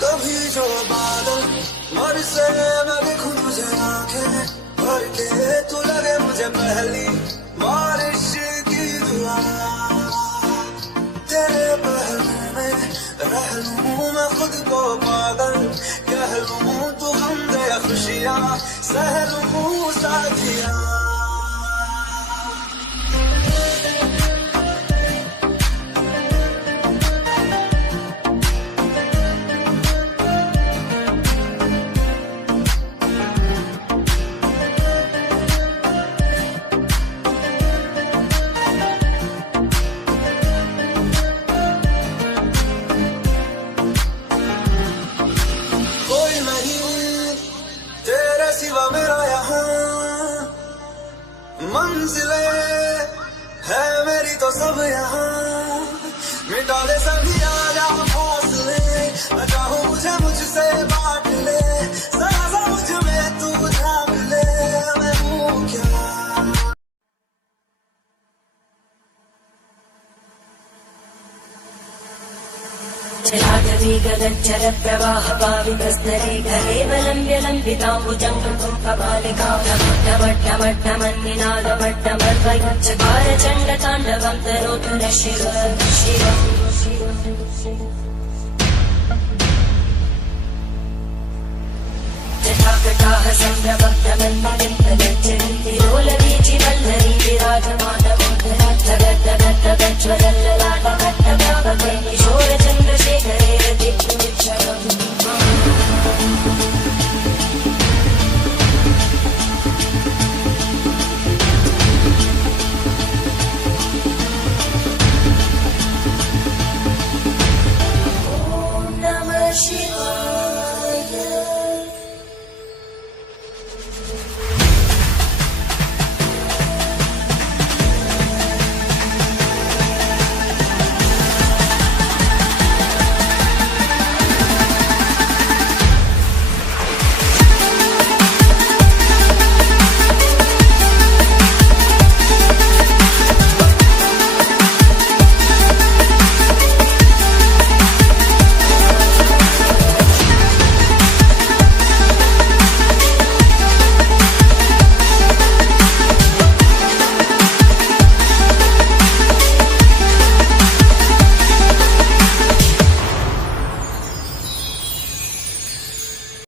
कभी जो बादल बरसे मैं देखूं तुझे आंखें भर के, तू लगे मुझे पहली बारिश की दुआ। तेरे पहलू में रह लूं मैं खुद को पागल, कह लूं तू हम दे खुशियां सह लूं साथिया। सिवा मेरा यहाँ मंजिले है मेरी तो सब यहाँ, मिटा दे सभी आजा फासले, मैं चाहूँ मुझे मुझसे बांट ले, जरा सा मुझ में तू झाँक ले, मैं हूँ क्या। गगनचर प्रवाह पावितस्तरे घरेवलम्ब्य लम्बिताम्बुजङ्घटमट्टमट्टमन्निनादमट्टमर्वयच्चकार चण्डताण्डवं तरोतु न शिव शिव। जटाकटाः सम्भ्रमग्नमन्मलिन्दगच्छन्ति लोलवीचिवल्लरी विराजमानमोदरा धगद्धगद्धगज्ज्वलल्ललाटघट्टभावके किशोरचन्द्रशेखरे रतिक्षणम्। ॐ नमः शिवाय।